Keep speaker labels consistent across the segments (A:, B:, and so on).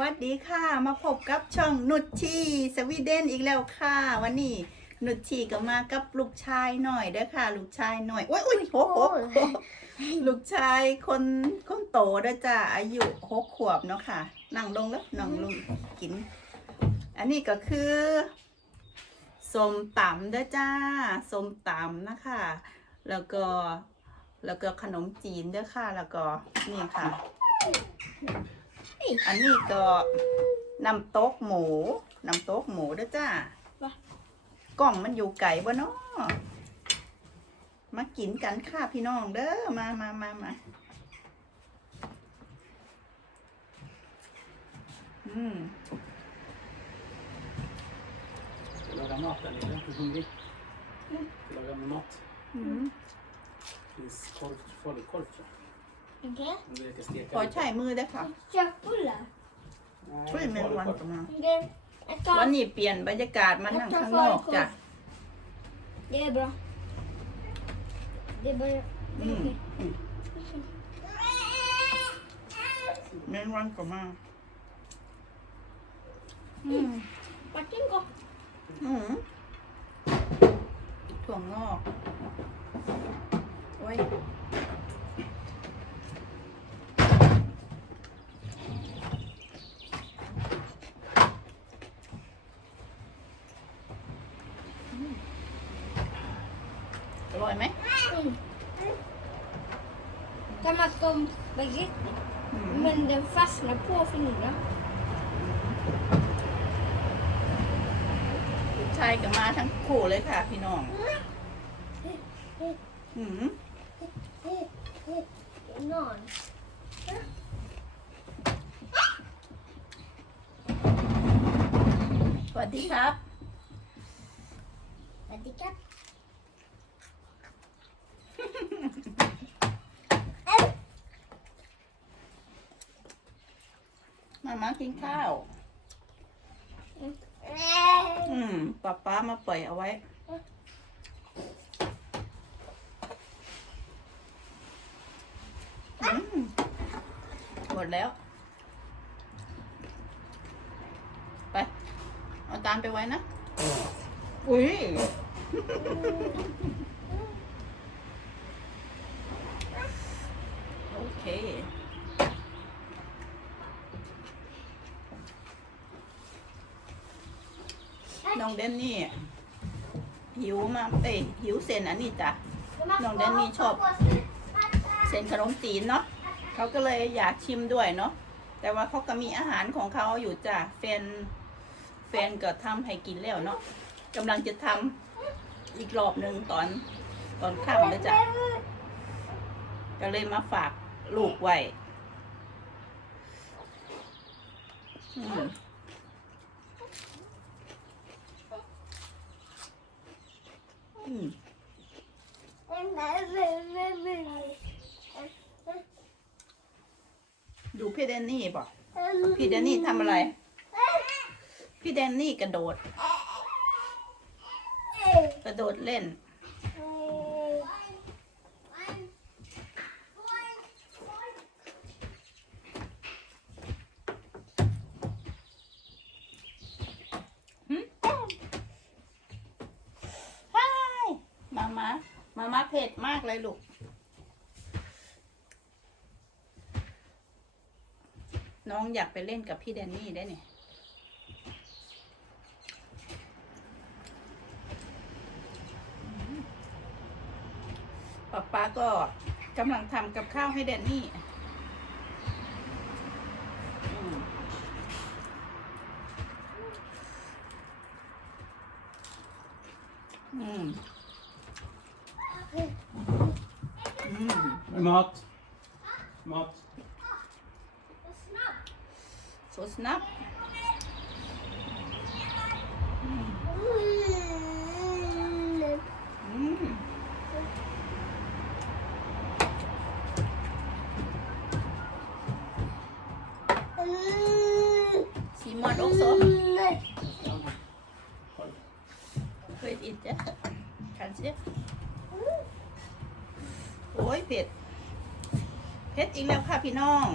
A: วัสดีค่ะ มาพบกับช่องนุชชีสวีเดนอีกแล้วค่ะ วันนี้นุชชีก็มากับลูกชายหน่อยเด้อค่ะ ลูกชายหน่อยโอ้ยโอ้ยโหโหโหลูกชายคนคนโตเด้อจ้าอายุหกขวบเนาะค่ะ นั่งลงแล้วนั่งลงกิน อันนี้ก็คือส้มตำเด้อจ้าส้มตำนะคะ แล้วก็แล้วก็ขนมจีนเด้อค่ะ แล้วก็นี่ค่ะ อันนี้ก็น้ำโต๊กหมูน้ำโต๊กหมูเด้อจ้า
B: ว่ะ
A: กล่องมันอยู่ไก่บ่เนาะมากินกันค่ะพี่น้องเด้อมามามามาอืม
C: Laga mat där nere, är du hungrig? Laga med mat.
A: อืม
C: finns korv, falukorv tror jag.
B: Okej.
C: Om du ska steka
A: ขอ
C: lite.
A: ใช้มือเด้อค่ะ
B: Köttbullar.
C: Nej,
A: ช่วยเมนวัน
C: falukorv.
A: กันมา
B: Det, jag
A: วัน
B: tar,
A: นี้เปลี่ยนบรรยากาศมานั่งข้างนอกจ้ะ
B: det är bra. Det är bara... Det är
A: Mm.
B: okej.
A: เมนวันก็มาอืม
B: Martin gå.
A: อืมถั่วงอก โอ้ย อร่อยไหม
B: Mm. Samma som spagetti.
A: อืม
B: Men den fastnar på fingrarna.
A: ลูกชายกับมาทั้งคู่เลยค่ะพี่น้องอืม
B: Någon.
A: สวัสดีครับ
B: Jag tycker
A: มามากินข้าว อืมป้าป้ามาปล่อยเอาไว้ อืม หมดแล้ว ไป เอาตามไปไว้นะ อุ้ย โอเค น้องเดนนี่หิวมาเอ้ยหิวเส้นอันนี้จ้ะน้องแดนนี่ชอบเส้นขนมจีนเนาะเขาก็เลยอยากชิมด้วยเนาะแต่ว่าเขาก็มีอาหารของเขาอยู่จ้ะแฟนแฟนก็ทำให้กินแล้วเนาะกำลังจะทำอีกรอบหนึ่งตอนตอนค่ำเลยจ้ะก็เลยมาฝากลูกไว้ อืมอืม ดูพี่แดนนี่ป่ะพี่แดนนี่ทำอะไร พี่แดนนี่กระโดด กระโดดเล่น ฮายมามามามา เลยลูก น้องอยากไปเล่นกับพี่แดนนี่ได้เนี่ยป๊าป๊าก็กำลังทำกับข้าวให้แดนนี่อืมอืมอื ม
C: Mat. Mat.
A: så snabbt. Mm. Simon också. Vet inte. Kanske. โอ้ยเผ็ด เผ็ดอีกแล้วค่ะพี่น้อง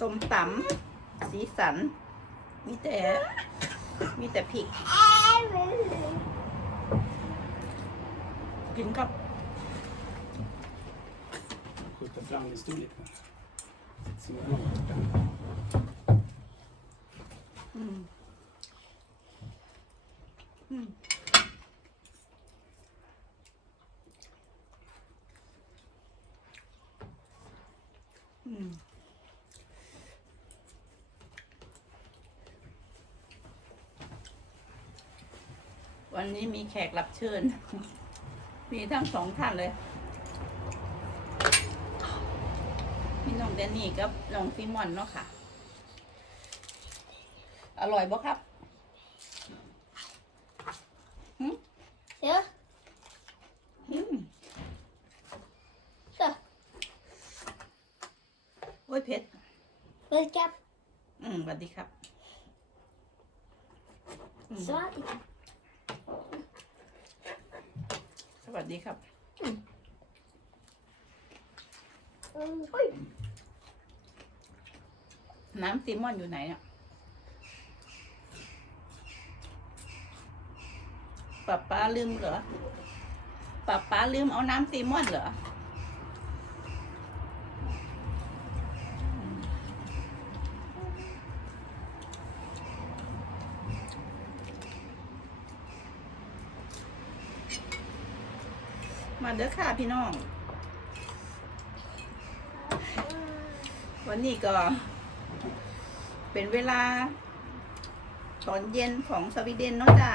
A: สมตำสีสัน มีแต่ มีแต่พริก กินกับ
C: Skjuta fram din storlek. Så långt borta.
A: อืม วันนี้มีแขกรับเชิญ มีทั้งสองท่านเลย มีน้องแดนนี่กับน้องฟิมอนเนาะค่ะ อร่อยบ่ครับ
B: Ja,
A: อืม
B: så.
A: โอ้ยเผ็ด
B: Welcome.
A: อืมสวัสดีครับอืม
B: Så.
A: ส วัสดีครับ
B: Oj.
A: น้ำซีมอนอยู่ไหนเนี่ยป๊าป๊าลืมเหรอป๊าป๊าลืมเอาน้ำซีมอนเหรอ มาเด้อค่ะพี่น้อง วันนี้ก็ เป็นเวลา ตอนเย็นของสวีเดนเนาะจ้า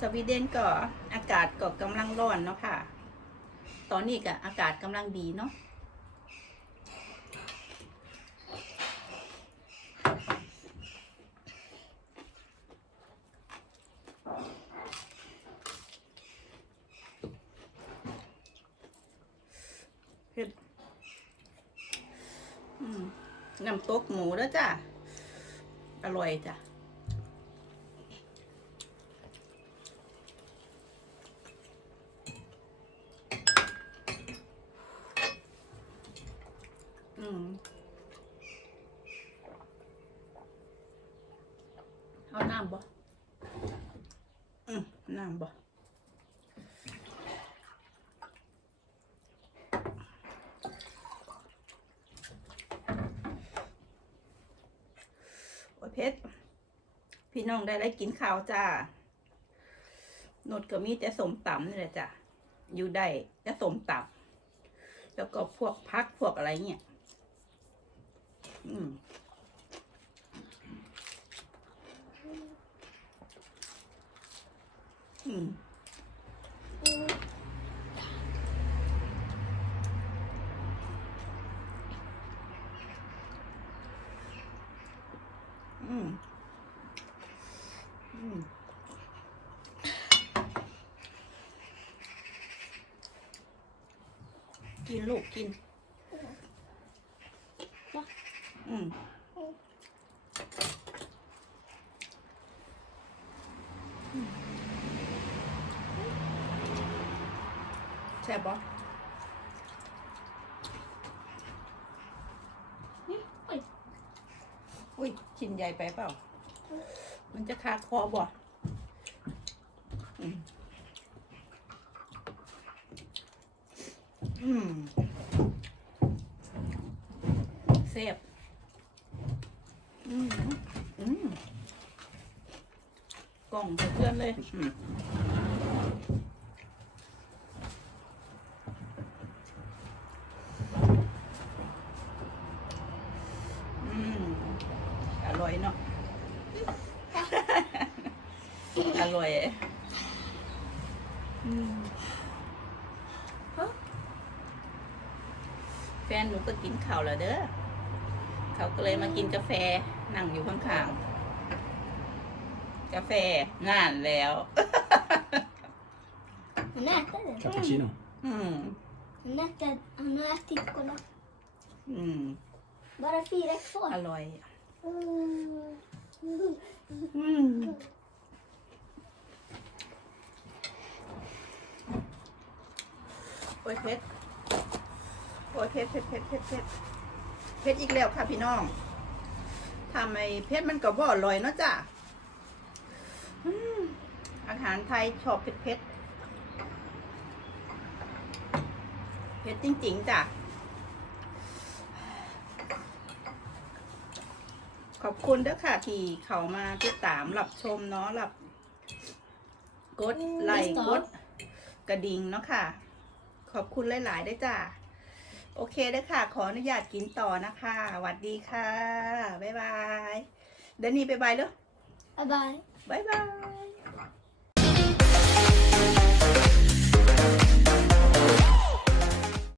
A: สวีเดนก็อากาศก็กำลังร้อนเนาะค่ะ ตอนนี้ก็อากาศกำลังดีเนาะเผ็ดอืม น้ำตกหมูแล้วจ้าอร่อยจ้ะ อืมเอาน้ำบ่ อืมน้ำบ่ เพชรพี่น้องได้ไรกินข้าวจ้าหนดก็มีแต่สมตำนี่แหละจ้ะอยู่ได้แต่สมตำแล้วก็พวกพักพวกอะไรเนี่ย อืมอืม อืม อืม กินลูกกินอืมแซ่บปะ
B: Oj.
A: อุ้ยชิ้นใหญ่ไปเปล่า มันจะคาคอบ่อืมอืมแซ่บอืมอืมกล่องเพื่อนเลย อืม อืม อร่อยเนาะ อร่อยอืมแฟนหนูก็กินข้าวแล้วเด้อ เขาก็เลยมากินกาแฟนั่งอยู่ข้างๆ กาแฟน่านแล้ว
B: Han äter det.
C: Cappuccino.
A: อืม
B: Han äter, han har ätit kolla.
A: อืม
B: Bara fyra
A: อ
B: kvar.
A: ร่อย
B: Mm.
A: อืม อ้ยเพชรโอ้ยเพชรเพชรเพชรเพชรเพชรเพชรอีกแล้วค่ะพี่น้องทำไอ้เพชรมันก็บ่อร่อยเนาะจ้ะอืมอาหารไทยชอบเผ็ดเผ็ดเผ็ดจริงๆจ้ะ ขอบคุณเด้อค่ะที่เขามาติดตามรับชมเนาะรับ กดไลค์กดกระดิ่งเนาะค่ะ ขอบคุณหลายๆได้วยจ้ะ โอเคเด้อค่ะ ขออนุญาตกินต่อนะคะสวัสดีค่ะ บ๊ายบาย เดยวนี้บ๊ายบายเด้อ
B: Bye bye.
A: บ๊ายบาย